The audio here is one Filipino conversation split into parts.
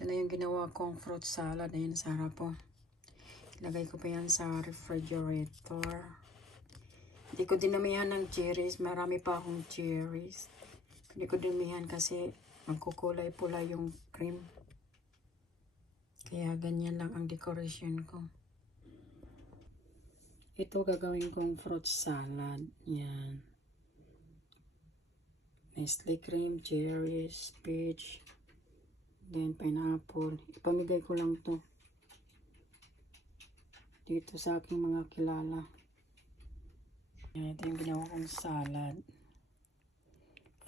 Ito na yung ginawa kong fruit salad. Ayan sa harap po. Ilagay ko pa yan sa refrigerator. Hindi ko dinamihan ng cherries. Marami pa akong cherries. Hindi ko dinamihan kasi magkukulay pula yung cream. Kaya ganyan lang ang decoration ko. Ito gagawin kong fruit salad. Yan. Nestle cream, cherries, peach, then pineapple. Ipamigay ko lang to dito sa aking mga kilala. Yan, ito yung ginawa kong salad.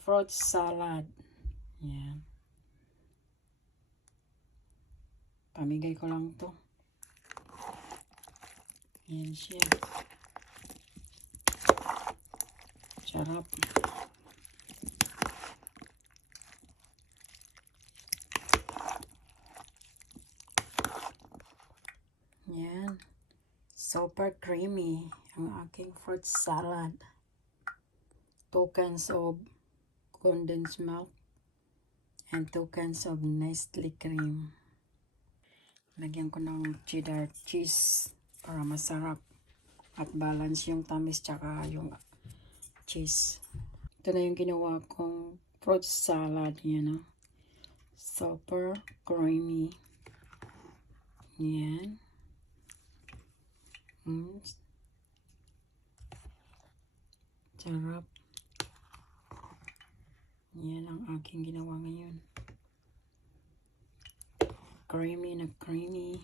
Fruit salad. Yan. Pamigay ko lang to. Yan siya. Sarap. Yan. Super creamy ang aking fruit salad. 2 cans of condensed milk and 2 cans of Nestle cream. Lagyan ko ng cheddar cheese para masarap at balance yung tamis tsaka yung cheese. Ito na yung ginawa kong fruit salad. Yan o. Super creamy. Yan. Sarap. Yan ang aking ginawa ngayon. Creamy na creamy.